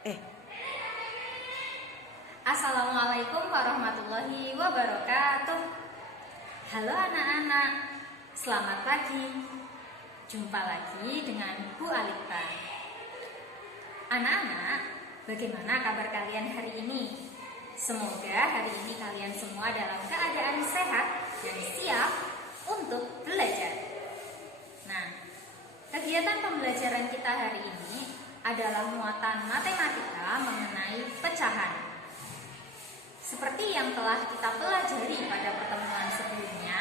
Eh, Assalamualaikum warahmatullahi wabarakatuh. Halo anak-anak, selamat pagi. Jumpa lagi dengan Bu Alita. Anak-anak, bagaimana kabar kalian hari ini? Semoga hari ini kalian semua dalam keadaan sehat dan siap untuk belajar. Nah, kegiatan pembelajaran kita hari ini adalah muatan matematika mengenai pecahan. Seperti yang telah kita pelajari pada pertemuan sebelumnya,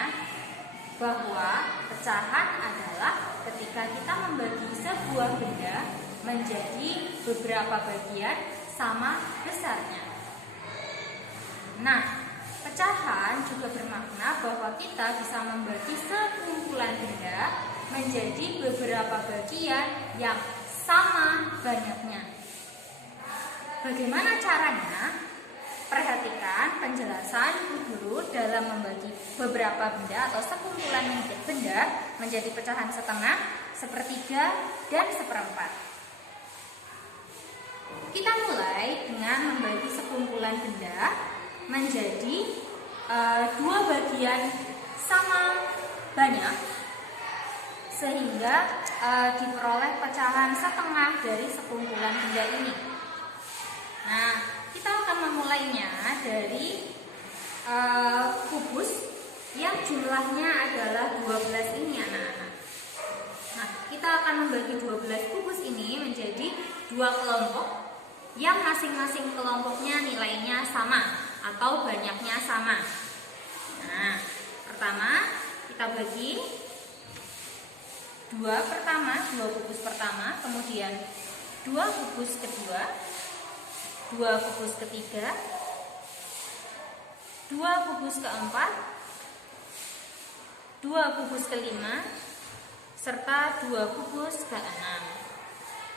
bahwa pecahan adalah ketika kita membagi sebuah benda menjadi beberapa bagian sama besarnya. Nah, pecahan juga bermakna bahwa kita bisa membagi sekumpulan benda menjadi beberapa bagian yang sama banyaknya. Bagaimana caranya? Perhatikan penjelasan guru dalam membagi beberapa benda atau sekumpulan benda menjadi pecahan setengah, sepertiga, dan seperempat. Kita mulai dengan membagi sekumpulan benda menjadi dua bagian sama banyak, sehingga diperoleh pecahan setengah dari sekumpulan benda ini. Nah, kita akan memulainya dari kubus yang jumlahnya adalah 12 ini anak-anak. Nah, kita akan membagi 12 kubus ini menjadi dua kelompok yang masing-masing kelompoknya nilainya sama atau banyaknya sama. Nah, pertama kita bagi dua kubus pertama, kemudian dua kubus kedua, dua kubus ketiga, dua kubus keempat, dua kubus kelima, serta dua kubus keenam.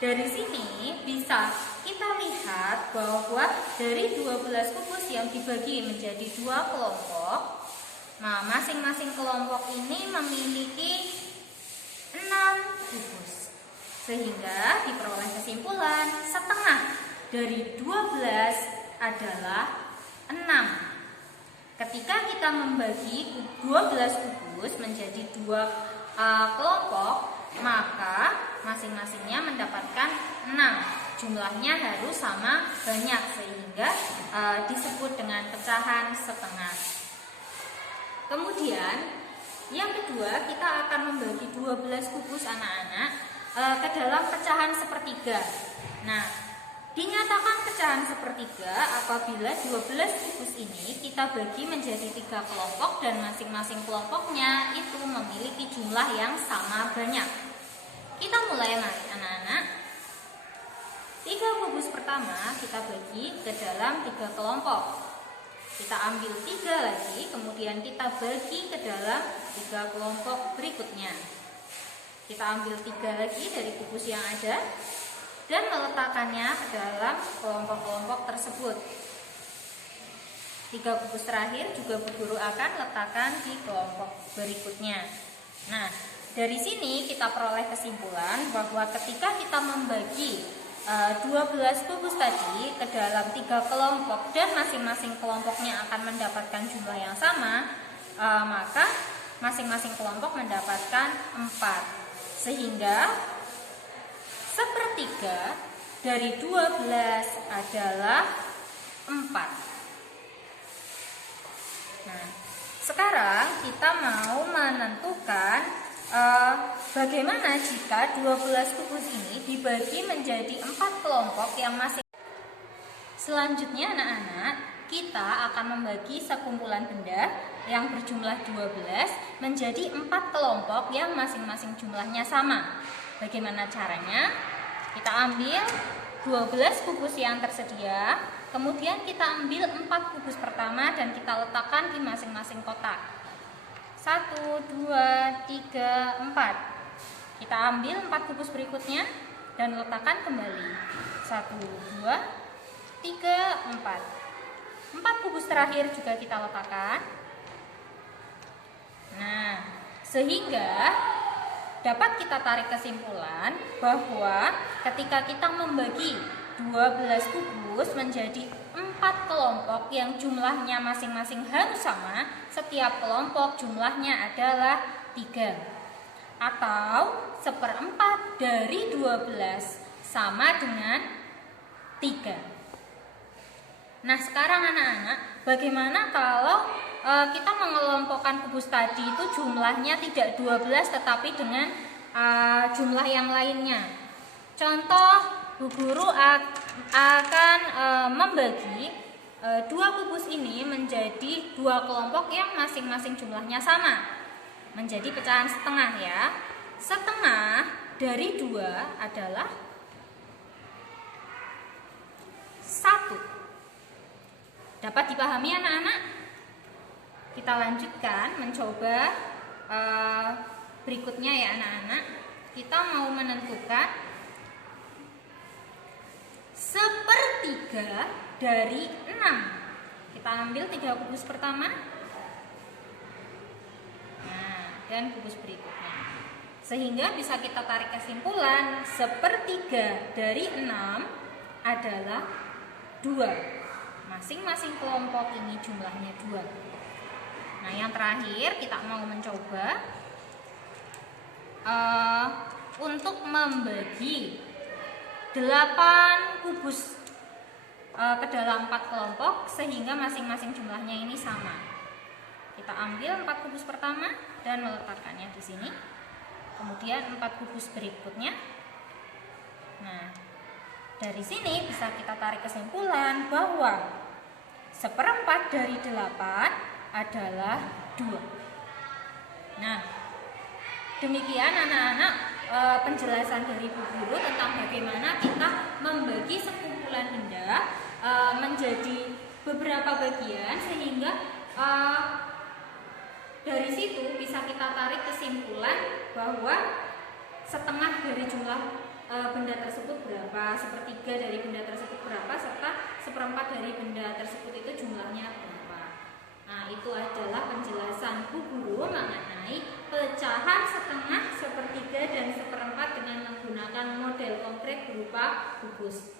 Dari sini bisa kita lihat bahwa dari 12 kubus yang dibagi menjadi dua kelompok, nah masing-masing kelompok ini memiliki 6 kubus, sehingga diperoleh kesimpulan setengah dari 12 adalah 6. Ketika kita membagi 12 kubus menjadi dua kelompok, maka masing-masingnya mendapatkan 6. Jumlahnya harus sama banyak, sehingga disebut dengan pecahan setengah. Kemudian yang kedua, kita akan membagi 12 kubus anak-anak ke dalam pecahan sepertiga. Nah, dinyatakan pecahan sepertiga apabila 12 kubus ini kita bagi menjadi 3 kelompok dan masing-masing kelompoknya itu memiliki jumlah yang sama banyak. Kita mulai mari anak-anak. 3 kubus pertama kita bagi ke dalam 3 kelompok. Kita ambil 3 lagi, kemudian kita bagi ke dalam 3 kelompok berikutnya. Kita ambil 3 lagi dari kubus yang ada dan meletakkannya ke dalam kelompok-kelompok tersebut. 3 kubus terakhir juga Bu Guru akan letakkan di kelompok berikutnya. Nah, dari sini kita peroleh kesimpulan bahwa ketika kita membagi 12 kubus tadi ke dalam 3 kelompok dan masing-masing kelompoknya akan mendapatkan jumlah yang sama, maka masing-masing kelompok mendapatkan 4. Sehingga sepertiga dari 12 adalah 4. Nah, sekarang kita mau menentukan bagaimana jika 12 kubus ini dibagi menjadi 4 kelompok yang masing. Selanjutnya anak-anak, kita akan membagi sekumpulan benda yang berjumlah 12 menjadi 4 kelompok yang masing-masing jumlahnya sama. Bagaimana caranya? Kita ambil 12 kubus yang tersedia, kemudian kita ambil 4 kubus pertama dan kita letakkan di masing-masing kotak. 1, 2, 3, 4. Kita ambil 4 kubus berikutnya dan letakkan kembali. 1, 2, 3, 4. 4 kubus terakhir juga kita letakkan. Nah, sehingga dapat kita tarik kesimpulan bahwa ketika kita membagi 12 kubus menjadi 4 kelompok yang jumlahnya masing-masing harus sama. Setiap kelompok jumlahnya adalah 3. Atau 1/4 dari 12 sama dengan 3. Nah, sekarang anak-anak, bagaimana kalau kita mengelompokkan kubus tadi itu jumlahnya tidak 12 tetapi dengan jumlah yang lainnya. Contoh, Bu Guru akan membagi 2 kubus ini menjadi 2 kelompok yang masing-masing jumlahnya sama, menjadi pecahan setengah ya. Setengah dari 2 adalah 1. Dapat dipahami anak-anak? Kita lanjutkan mencoba berikutnya ya anak-anak. Kita mau menentukan 1/3 dari 6. Kita ambil 3 kubus pertama. Nah, dan kubus berikutnya. Sehingga bisa kita tarik kesimpulan 1/3 dari 6 adalah 2. Masing-masing kelompok ini jumlahnya 2. Nah, yang terakhir kita mau mencoba untuk membagi 8 kubus ke dalam 4 kelompok sehingga masing-masing jumlahnya ini sama. Kita ambil 4 kubus pertama dan meletakkannya di sini. Kemudian 4 kubus berikutnya. Nah, dari sini bisa kita tarik kesimpulan bahwa 1/4 dari 8 adalah 2. Nah, demikian anak-anak penjelasan dari Bu Guru tentang bagaimana kita membagi sekumpulan benda menjadi beberapa bagian sehingga dari situ bisa kita tarik kesimpulan bahwa setengah dari jumlah benda tersebut berapa, 1/3 dari benda tersebut berapa, serta 1/4 dari benda tersebut itu jumlahnya berapa. Nah, itu adalah penjelasan Bu Guru mengenai pecahan setengah, 1/3 dan 1/4 dengan menggunakan model konkret berupa kubus.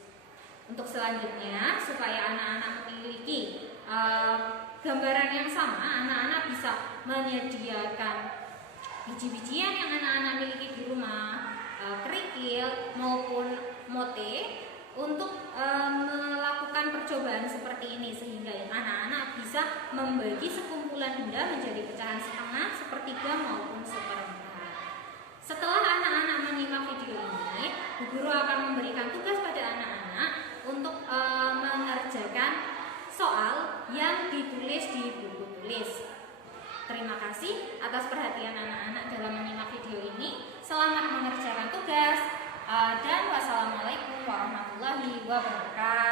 Untuk selanjutnya, supaya anak-anak memiliki gambaran yang sama, anak-anak bisa menyediakan biji-bijian yang anak-anak miliki di rumah, kerikil maupun mote untuk melakukan percobaan seperti ini sehingga anak-anak bisa membagi sekumpulan benda menjadi pecahan setengah, 1/3 maupun 1/4. Setelah anak-anak menyimak video ini, Bu Guru akan memberikan tugas pada anak-anak untuk mengerjakan soal yang ditulis di buku tulis. Terima kasih atas perhatian anak-anak dalam menyimak video ini. Selamat mengerjakan tugas dan wassalamualaikum warahmatullahi wabarakatuh.